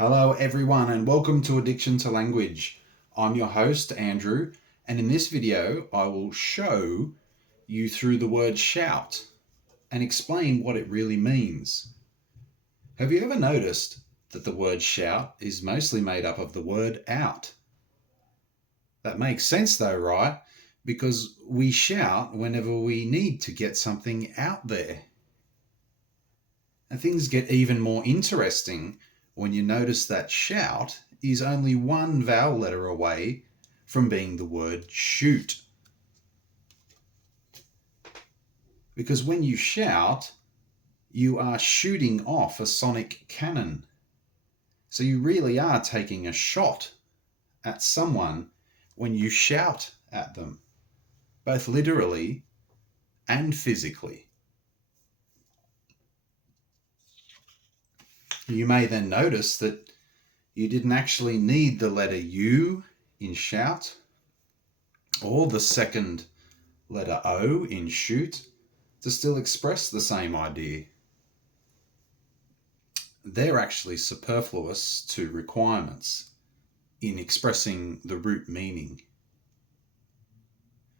Hello everyone and welcome to Addiction to Language. I'm your host Andrew, and in this video I will show you through the word shout and explain what it really means. Have you ever noticed that the word shout is mostly made up of the word out? That makes sense though, right? Because we shout whenever we need to get something out there. And things get even more interesting when you notice that shout is only one vowel letter away from being the word shoot. Because when you shout, you are shooting off a sonic cannon. So you really are taking a shot at someone when you shout at them, both literally and physically. You may then notice that you didn't actually need the letter U in shout or the second letter O in shoot to still express the same idea. They're actually superfluous to requirements in expressing the root meaning.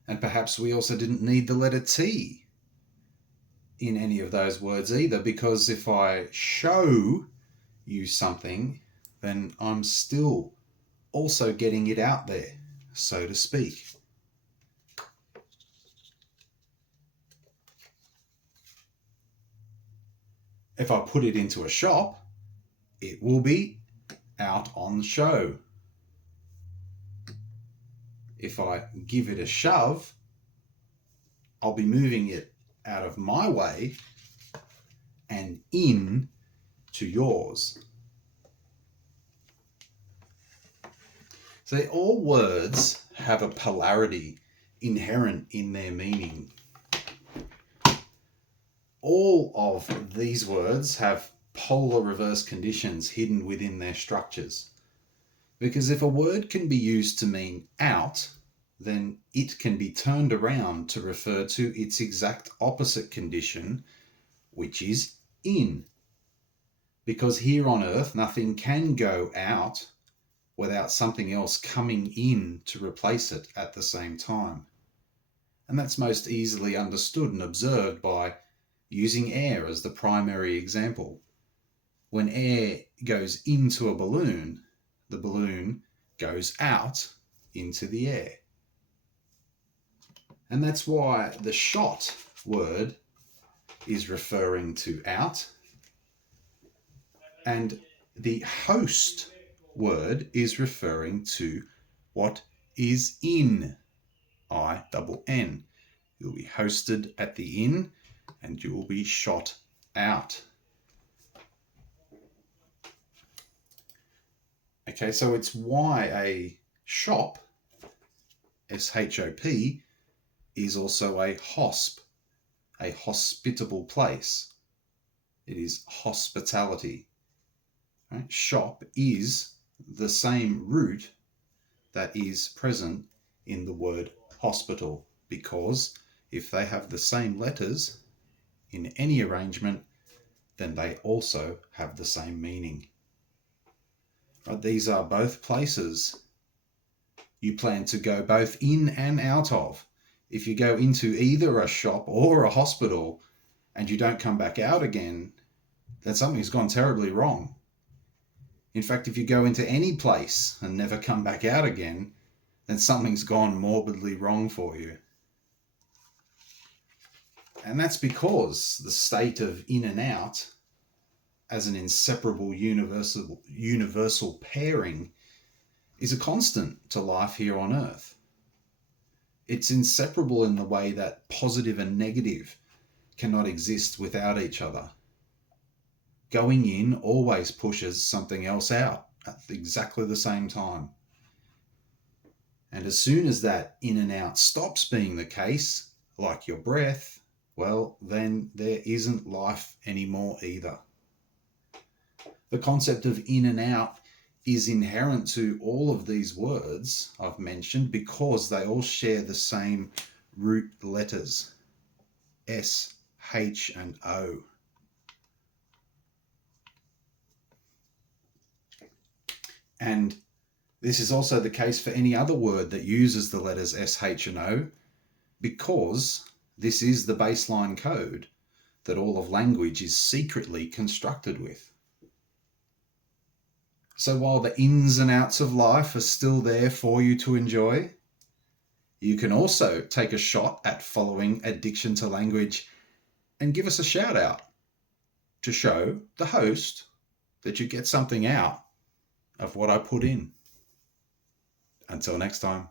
And perhaps we also didn't need the letter T in any of those words either, because if I show you something, then I'm still also getting it out there, so to speak. If I put it into a shop, it will be out on show. If I give it a shove, I'll be moving it out of my way and in to yours. So all words have a polarity inherent in their meaning. All of these words have polar reverse conditions hidden within their structures. Because if a word can be used to mean out, then it can be turned around to refer to its exact opposite condition, which is in. Because here on earth, nothing can go out without something else coming in to replace it at the same time. And that's most easily understood and observed by using air as the primary example. When air goes into a balloon, the balloon goes out into the air. And that's why the shot word is referring to out, and the host word is referring to what is in, I-double-N. You'll be hosted at the inn and you will be shot out. Okay, so it's why a shop, S-H-O-P, is also a hosp, a hospitable place. It is hospitality. Right? Shop is the same root that is present in the word hospital, because if they have the same letters in any arrangement, then they also have the same meaning. Right? These are both places you plan to go both in and out of. If you go into either a shop or a hospital and you don't come back out again, then something's gone terribly wrong. In fact, if you go into any place and never come back out again, then something's gone morbidly wrong for you. And that's because the state of in and out as an inseparable universal pairing is a constant to life here on earth. It's inseparable in the way that positive and negative cannot exist without each other. Going in always pushes something else out at exactly the same time. And as soon as that in and out stops being the case, like your breath, well, then there isn't life anymore either. The concept of in and out is inherent to all of these words I've mentioned because they all share the same root letters, S, H, and O. And this is also the case for any other word that uses the letters S, H, and O, because this is the baseline code that all of language is secretly constructed with. So while the ins and outs of life are still there for you to enjoy, you can also take a shot at following Ad-diction to Language and give us a shout out to show the host that you get something out of what I put in. Until next time.